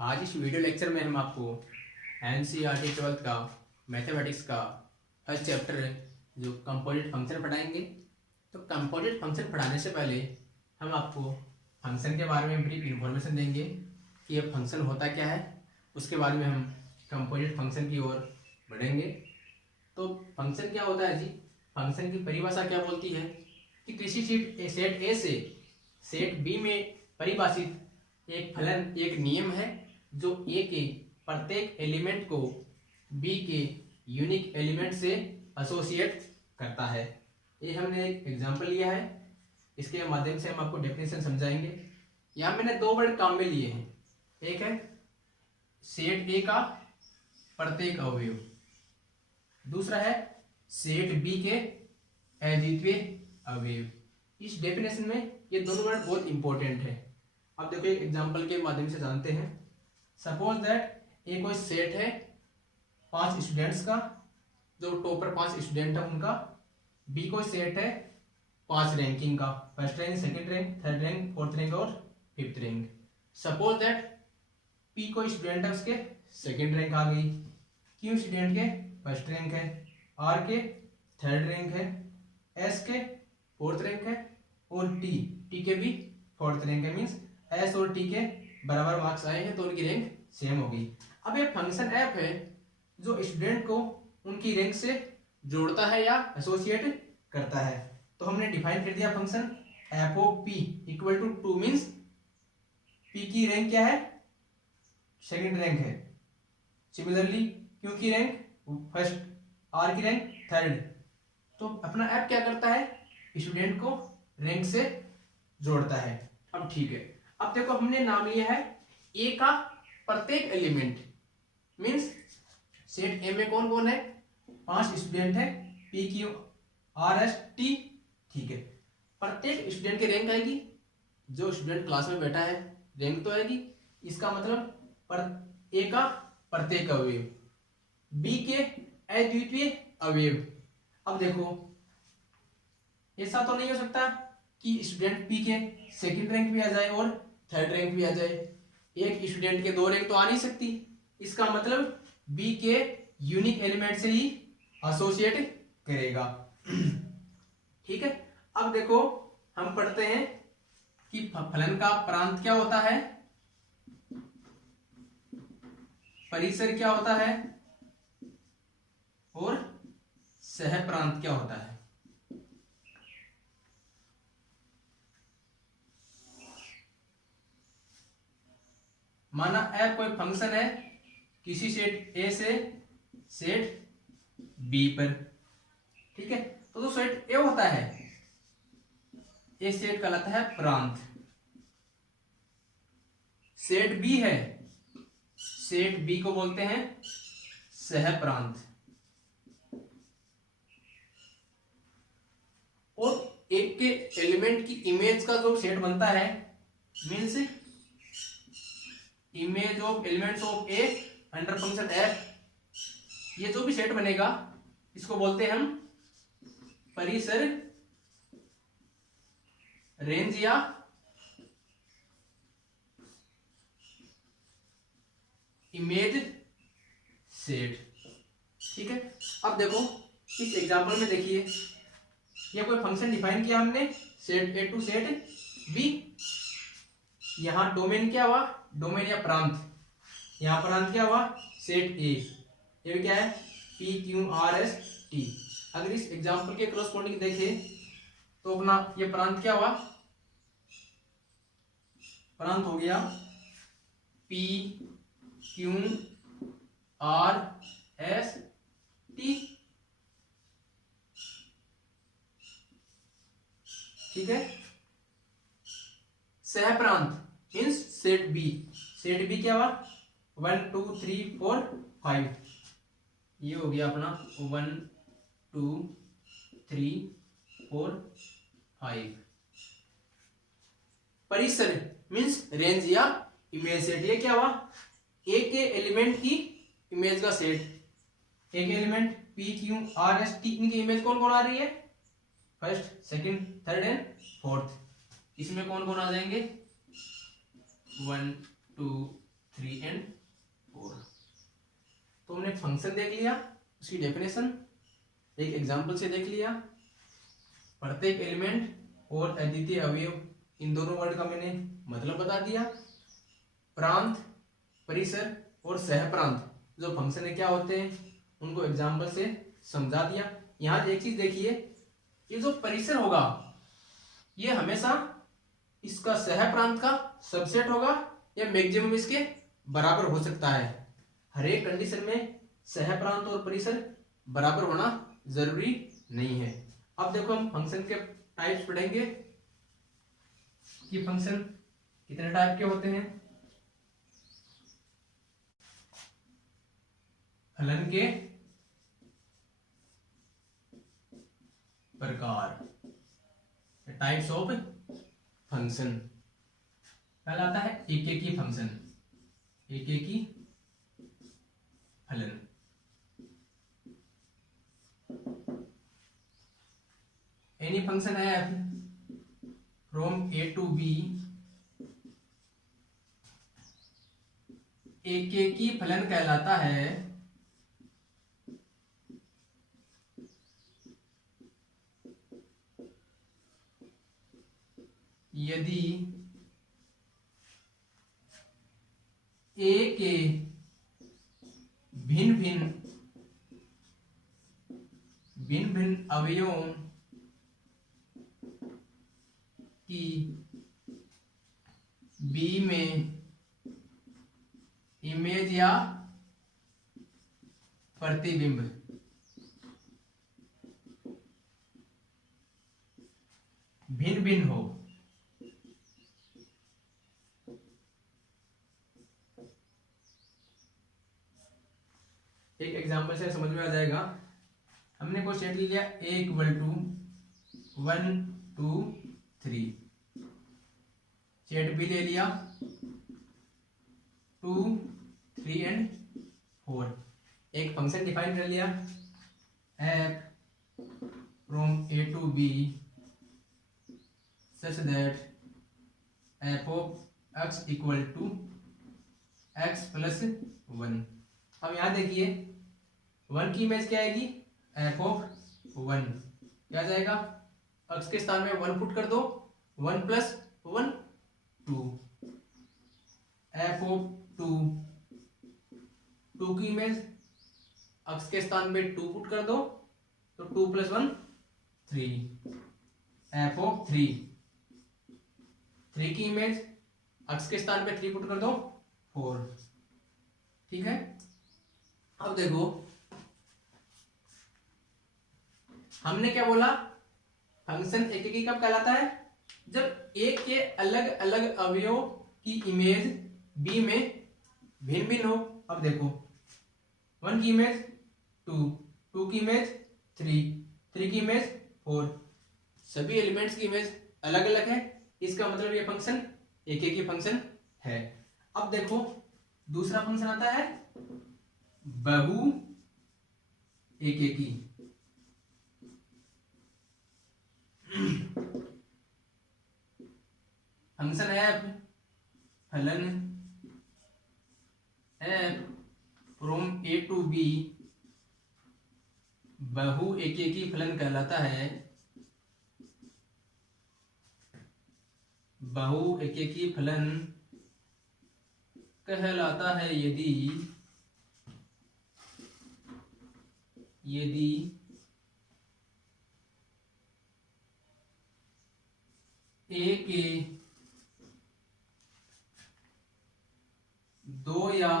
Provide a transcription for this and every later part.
आज इस video lecture में हम आपको NCERT 12th का मैथमेटिक्स का फर्स्ट चैप्टर जो कंपोजिट फंक्शन पढ़ाएंगे। तो कंपोजिट फंक्शन पढ़ाने से पहले हम आपको फंक्शन के बारे में ब्रीफ इंफॉर्मेशन देंगे कि यह फंक्शन होता क्या है। उसके बारे में हम कंपोजिट फंक्शन की ओर बढ़ेंगे। तो फंक्शन क्या होता है जी? फंक्शन की परिभाषा क्या बोलती है कि किसी सेट ए से सेट बी में परिभाषित एक फलन एक नियम है जो ए के प्रत्येक एलिमेंट को बी के यूनिक एलिमेंट से एसोसिएट करता है। ये हमने एक एग्जांपल लिया है, इसके माध्यम से हम आपको डेफिनेशन समझाएंगे। यहाँ मैंने दो वर्ड काम में लिए हैं, एक है सेट ए का प्रत्येक अवयव, दूसरा है सेट बी के अद्वितीय अवयव। इस डेफिनेशन में ये दोनों वर्ड बहुत इंपॉर्टेंट है। अब देखो एक एग्जांपल के माध्यम से जानते हैं। सपोज दैट एक कोई सेट है 5 स्टूडेंट्स का, जो टॉपर 5 स्टूडेंट है उनका। बी कोई सेट है 5 रैंकिंग का, first rank, second rank, third rank, fourth rank और fifth rank. Suppose that P कोई स्टूडेंट है, उसके सेकंड रैंक आ गई, क्यू स्टूडेंट के फर्स्ट रैंक है, आर के थर्ड रैंक है, एस के फोर्थ रैंक है और टी के भी फोर्थ रैंक है। मीन्स एस और टी के बराबर मार्क्स आए हैं तो उनकी रैंक सेम होगी। अब ये फंक्शन एफ है जो स्टूडेंट को उनकी रैंक से जोड़ता है या एसोसिएट करता है। तो हमने डिफाइन कर दिया function F of P equal to 2 means P की रैंक क्या है? सेकंड रैंक है। सिमिलरली क्यू की रैंक फर्स्ट, आर की रैंक थर्ड। तो अपना एफ क्या करता है? स्टूडेंट को रैंक से जोड़ता है। अब ठीक है, अब देखो हमने नाम लिया है ए का प्रत्येक एलिमेंट। मीन्स सेट ए में कौन कौन है? 5 स्टूडेंट है, P Q R S T. ठीक है, प्रत्येक स्टूडेंट की रैंक आएगी, जो स्टूडेंट क्लास में बैठा है रैंक तो आएगी। इसका मतलब ए का प्रत्येक अवयव, बी के अद्वितीय अवयव। अब देखो ऐसा तो नहीं हो सकता कि स्टूडेंट पी के सेकंड रैंक भी आ जाए और थर्ड रैंक भी आ जाए। एक स्टूडेंट के 2 रैंक तो आ नहीं सकती। इसका मतलब बी के यूनिक एलिमेंट से ही एसोसिएट करेगा। ठीक है, अब देखो हम पढ़ते हैं कि फलन का प्रांत क्या होता है, परिसर क्या होता है और सह प्रांत क्या होता है। माना एफ कोई फंक्शन है किसी सेट ए से सेट बी पर। ठीक है, तो जो सेट ए होता है, ए सेट कहलाता है प्रांत। सेट बी है, सेट बी को बोलते हैं सह प्रांत। और एक के एलिमेंट की इमेज का जो सेट बनता है, means image of elements of A under function F, ये जो भी सेट बनेगा इसको बोलते हैं हम परिसर, रेंज या इमेज सेट। ठीक है, अब देखो इस एग्जांपल में देखिए, ये कोई फंक्शन डिफाइन किया हमने set A to set B. यहां डोमेन क्या हुआ? डोमेन या प्रांत। यहां प्रांत क्या हुआ? Set A. ये क्या है? P Q R S T. अगर इस एग्जांपल के क्रॉसपोंडिंग देखें तो अपना ये प्रांत क्या हुआ? प्रांत हो गया P Q R S T. ठीक है, सह प्रांत means set B. Set B क्या हुआ? 1 2 3 4 5। ये हो गया अपना 1 2 3 4 5। परिसर मीन्स रेंज या इमेज सेट। ये क्या हुआ? एक के एलिमेंट की इमेज का सेट। एक element P Q R S T, इनकी इमेज कौन कौन आ रही है? First, second, third and fourth. इसमें कौन कौन आ जाएंगे? 1 2 3 and 4। तो हमने फंक्शन देख लिया, उसकी डेफिनेशन एक एग्जाम्पल से देख लिया, प्रत्येक एलिमेंट और अद्वितीय अवयव इन दोनों वर्ड का मैंने मतलब बता दिया। प्रांत, परिसर और सहप्रांत जो फंक्शन है क्या होते हैं उनको एग्जाम्पल से समझा दिया। यहाँ एक चीज देखिए, ये जो परिसर होगा ये हमेशा इसका सहप्रांत का सबसेट होगा या मैक्सिमम इसके बराबर हो सकता है। हर एक कंडीशन में सहप्रांत और परिसर बराबर होना जरूरी नहीं है। अब देखो हम फंक्शन के टाइप्स पढ़ेंगे कि फंक्शन कितने टाइप के होते हैं। फलन के प्रकार, टाइप्स ऑफ फंक्शन। पहला आता है एकेकी फंक्शन, एकेकी फलन। एनी फंक्शन f फ्रॉम a to b एकेकी फलन कहलाता है यदि a के भिन्न भिन्न अवयवों की B में इमेज या प्रतिबिंब भिन्न भिन्न हो। एक एग्जांपल से समझ में आ जाएगा। हमने कोई सेट लिया a equal to 1 2 3, set B ले लिया 2 3 एंड 4। एक फंक्शन डिफाइन कर लिया f फ्रॉम a to b such that f of x equal to x plus 1। अब यहां देखिए 1 की इमेज क्या आएगी, f of 1 क्या जाएगा, x के स्थान में 1 पुट कर दो, 1 प्लस 1 2, f of 2 2 की इमेज x के स्थान में 2 पुट कर दो तो 2 प्लस 1 3, f of 3 3 की इमेज x के स्थान पे 3 पुट कर दो 4। ठीक है। अब देखो हमने क्या बोला, फंक्शन एकेकी कब कहलाता है, जब एक के अलग अलग अवयव की इमेज बी में भिन्न भिन्न हो। अब देखो 1 की इमेज 2, 2 की इमेज 3, 3 की इमेज 4, सभी एलिमेंट्स की इमेज अलग अलग है, इसका मतलब ये फंक्शन एकेकी फंक्शन है। अब देखो दूसरा फंक्शन आता है बहु एकेकी। फंक्शन f फलन f फ्रॉम a to b बहु एकेकी फलन कहलाता है, बहु एकेकी फलन कहलाता है यदि a के 2 या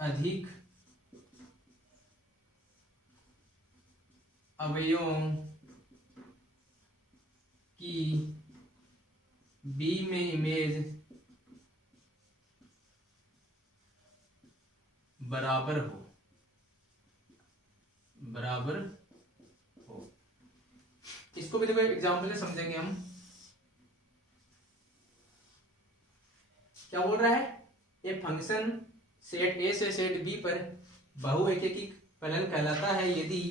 अधिक अवयवों की B में इमेज बराबर हो, इसको भी देखो एग्जाम्पल से समझेंगे हम। क्या बोल रहा है, ये फंक्शन सेट ए से सेट बी पर बहु एकेकी फलन कहलाता है यदि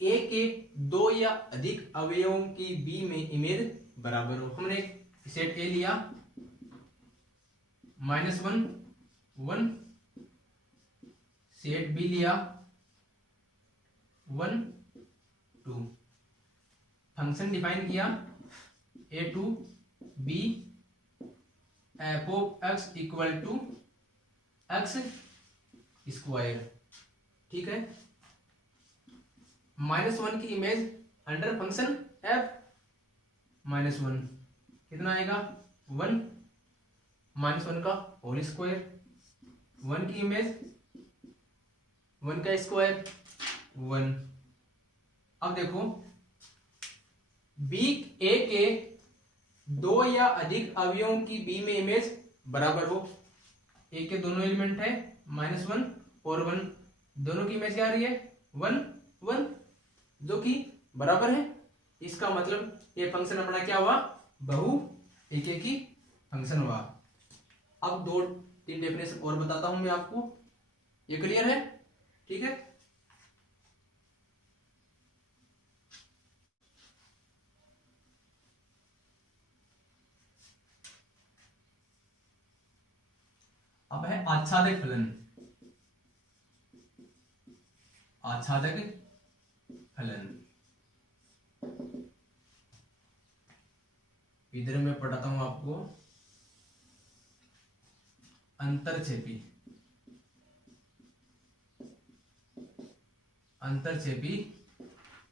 ए के 2 या अधिक अवयवों की बी में इमेज बराबर हो। हमने सेट ए लिया, -1 1 सेट बी लिया 1 2 फंक्शन डिफाइन किया A to B F of X equal to X square. ठीक है, -1 की इमेज अंडर फंक्शन एफ -1 कितना आएगा 1 -1 का होल स्क्वायर 1 की इमेज 1 का स्क्वायर 1। अब देखो बी ए के दो या अधिक अवयवों की बी में इमेज बराबर हो। ए के दोनों एलिमेंट है -1 और 1, दोनों की इमेज क्या आ रही है 1 1 जो कि बराबर है। इसका मतलब ये फंक्शन अपना क्या हुआ बहु एकेकी फंक्शन हुआ। अब 2-3 डेफिनेशन और बताता हूं मैं आपको, ये क्लियर है? ठीक है, अब है आच्छादक फलन। आच्छादक फलन इधर मैं पढ़ाता हूं आपको अंतरछेपी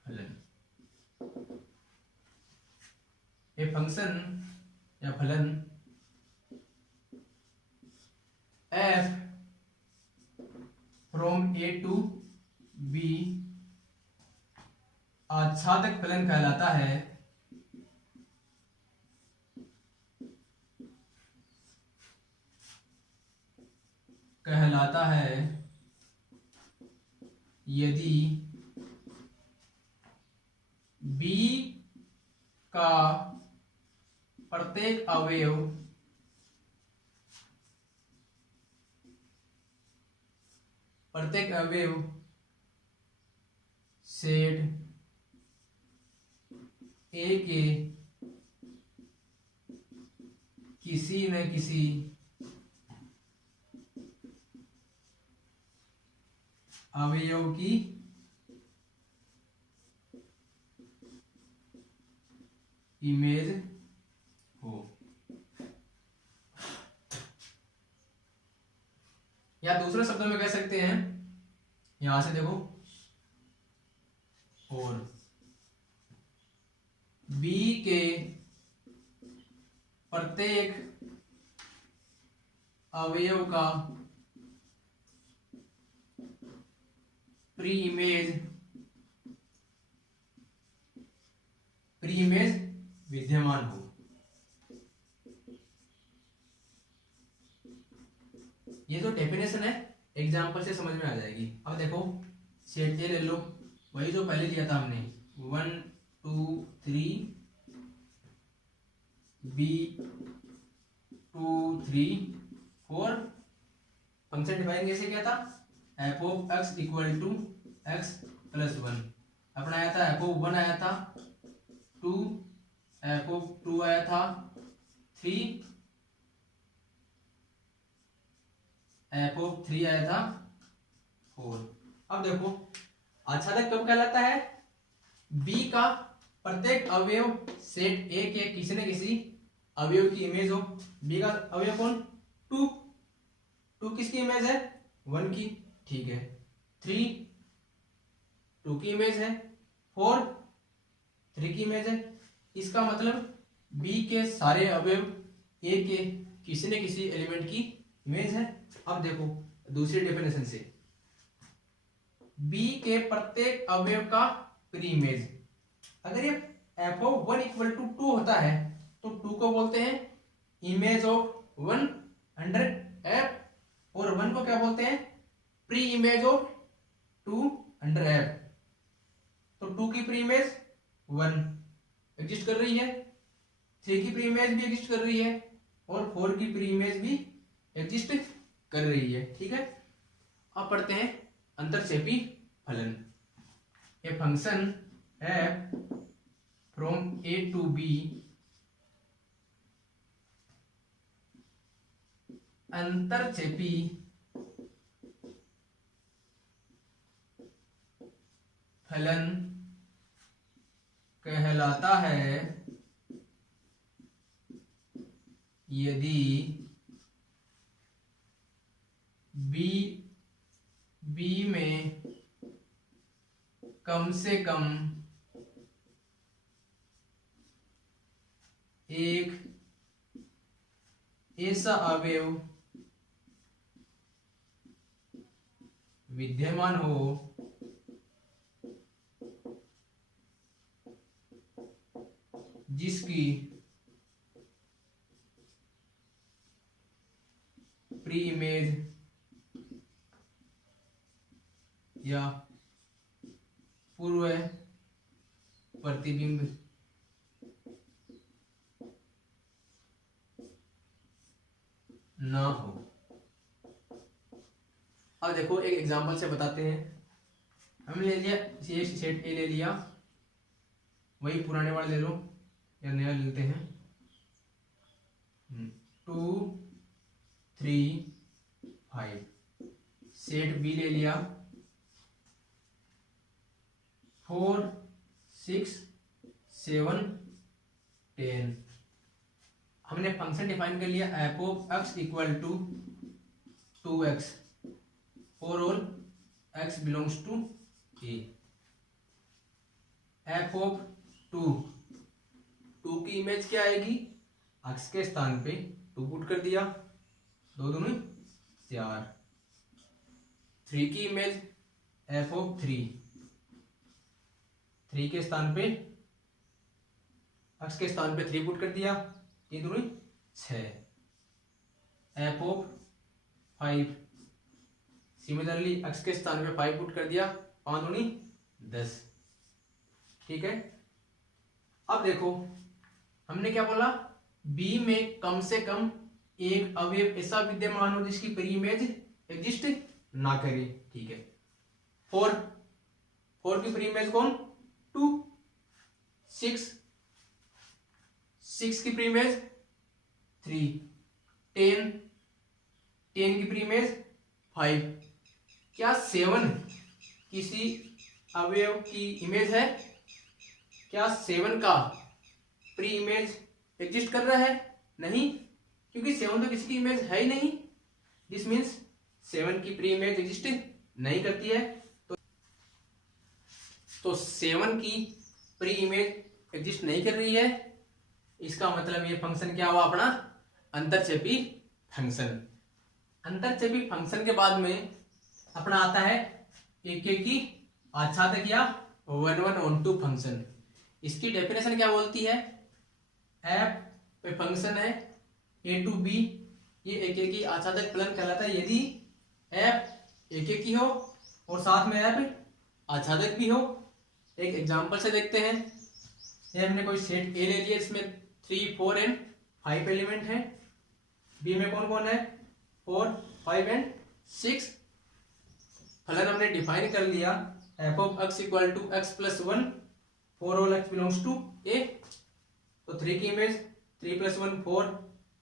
फलन। ये फंक्शन या फलन f from A to B आच्छादक फलन कहलाता है। यदि b का प्रत्येक अवयव सेट ए के किसी न किसी अवयव की इमेज हो, या दूसरे शब्दों में कह सकते हैं, यहां से देखो, और B के प्रत्येक अवयव का प्री इमेज विद्यमान हो। ये जो डेफिनेशन है एग्जाम्पल से समझ में आ जाएगी। अब देखो सेट ए ले लो, वही जो पहले लिया था हमने 1 2 3 B 2 3 4। फंक्शन डिफाइन कैसे किया था F of X equal to X plus 1। अपना आया था एफ ऑफ 1 आया था 2, एफ ऑफ 2 आया था 3, एफ ऑफ 3 आया था 4। अब देखो आच्छादक कब कहलाता है बी का प्रत्येक अवयव सेट ए के किसी न किसी अवयव की इमेज हो। बी का अवयव कौन 2 किसकी इमेज है 1 की, ठीक है। 3 2 की इमेज है, 4 3 की इमेज है। इसका मतलब बी के सारे अवयव ए के किसी न किसी एलिमेंट की इमेज है। अब देखो दूसरी डेफिनेशन से बी के प्रत्येक अवयव का प्री इमेज, अगर ये एफ ऑफ 1 इक्वल टू 2 होता है तो 2 को बोलते हैं इमेज ऑफ 1 अंडर एफ, और 1 को क्या बोलते हैं pre image of 2 under F. तो 2 की प्री इमेज 1 एग्जिस्ट कर रही है, 3 की प्री इमेज भी एग्जिस्ट कर रही है, और 4 की प्री इमेज भी एग्जिस्ट कर रही है, ठीक है। अब पढ़ते हैं अंतरछेपी फलन। ये function F from A to B अंतरछेपी फलन कहलाता है यदि बी में कम से कम एक ऐसा अवयव विद्यमान हो जिसकी प्री इमेज या पूर्व प्रतिबिंब ना हो। अब देखो एक एग्जांपल से बताते हैं। हमने ले लिया सेट ए ले लिया, वही पुराने वाले ले लो या नया लेते हैं। 2 3 5। सेट बी ले लिया 4 6 7 10। हमने फंक्शन डिफाइन कर लिया F of X equal to 2x for all x belongs to A. F of 2 की इमेज क्या आएगी, x के स्थान पे 2 पुट कर दिया, 2 दूनी 4। 3 की इमेज एफ ऑफ 3 के स्थान पे x के स्थान पे 3 पुट कर दिया, 3 दूनी 6। एफ ऑफ 5 सिमिलरली x के स्थान पे 5 पुट कर दिया, 5 दूनी 10। ठीक है। अब देखो हमने क्या बोला, B में कम से कम एक अवयव ऐसा विद्यमान हो जिसकी प्री इमेज एग्जिस्ट ना करे। ठीक है। 4 की प्री इमेज कौन, 2। 6 की प्री इमेज 3। 10 की प्री इमेज 5। क्या 7 किसी अवयव की इमेज है? क्या 7 का प्री इमेज एग्जिस्ट कर रहा है? नहीं, क्योंकि 7 तो किसी की इमेज है ही नहीं। दिस मीन्स 7 की प्री इमेज एग्जिस्ट नहीं करती है। तो 7 की प्री इमेज एग्जिस्ट नहीं कर रही है, इसका मतलब ये फंक्शन क्या हुआ अपना, अंतरछेपी फंक्शन। अंतरछेपी फंक्शन के बाद में अपना आता है एकेकी आच्छादक या 1/(1)(2) फंक्शन। इसकी डेफिनेशन क्या बोलती है, एफ पे फंक्शन है ए टू बी, ये एकेकी आच्छादक फलन कहलाता है यदि एफ एकेकी हो और साथ में एफ आच्छादक भी हो। एक एग्जांपल से देखते हैं। ये हमने कोई सेट ए ले लिया, इसमें 3 4 एंड 5 एलिमेंट है। बी में कौन कौन है, 4 5 एंड 6। फलन हमने डिफाइन कर लिया F of X equal to X plus 1 for all X belongs to A. तो 3 की इमेज 3 + 1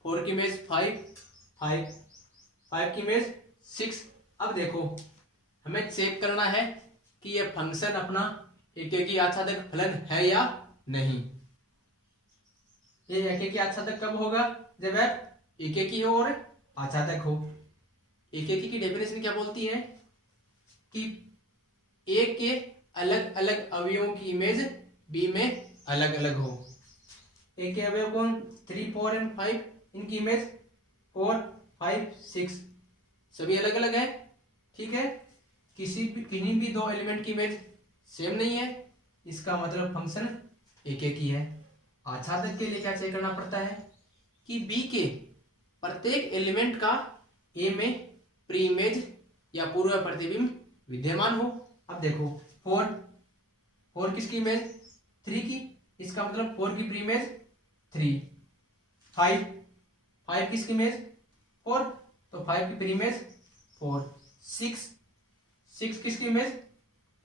4 की इमेज 5 की इमेज 6। अब देखो हमें चेक करना है कि ये फंक्शन अपना एकेकी आच्छादक फलन है या नहीं। ये एकेकी आच्छादक कब होगा, जब एफ एकेकी हो और आच्छादक हो। एकेकी की डेफिनेशन क्या बोलती है कि ए के अलग अलग अवयवों की इमेज बी में अलग अलग हो। ए के अवयव कौन, 3 4 एंड 5, इनकी इमेज 4 5 6 सभी अलग अलग है। ठीक है, किन्हीं भी 2 एलिमेंट की इमेज सेम नहीं है, इसका मतलब फंक्शन एकेकी है। आच्छादक के लिए क्या चेक करना पड़ता है कि बी के प्रत्येक एलिमेंट का ए में प्री इमेज या पूर्व प्रतिबिंब विद्यमान हो। अब देखो 4 किसकी इमेज, 3 की, इसका मतलब 4 की प्री इमेज 3। 5 किसकी इमेज, 4, तो 5 की प्री इमेज 4। 6 किसकी इमेज,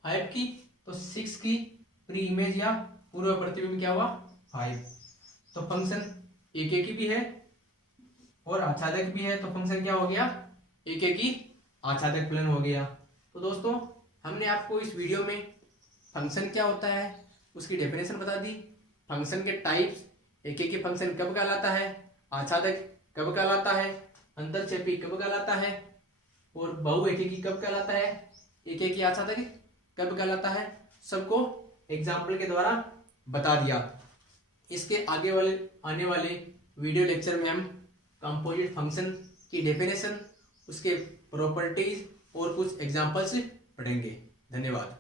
5 की, तो 6 की प्री इमेज या पूर्व प्रतिबिंब क्या हुआ, 5। तो फंक्शन एकेकी भी है और आच्छादक भी है, तो फंक्शन क्या हो गया, एक एक ही आच्छादक फलन हो गया। तो दोस्तों हमने आपको इस वीडियो में फंक्शन क्या होता है उसकी डेफिनेशन बता दी, फंक्शन के टाइप्स, एक एक ही फंक्शन कब कहलाता है, आच्छादक कब कहलाता है, अंतरक्षेपी कब कहलाता है, और बहुएकेकी कब कहलाता है, एक एक ही आच्छादक कब कहलाता है, सबको एग्जाम्पल के द्वारा बता दिया। इसके आगे वाले आने वाले वीडियो लेक्चर में हम कंपोजिट फंक्शन की डेफिनेशन, उसके प्रॉपर्टीज और कुछ एग्जाम्पल्स पढ़ेंगे। धन्यवाद।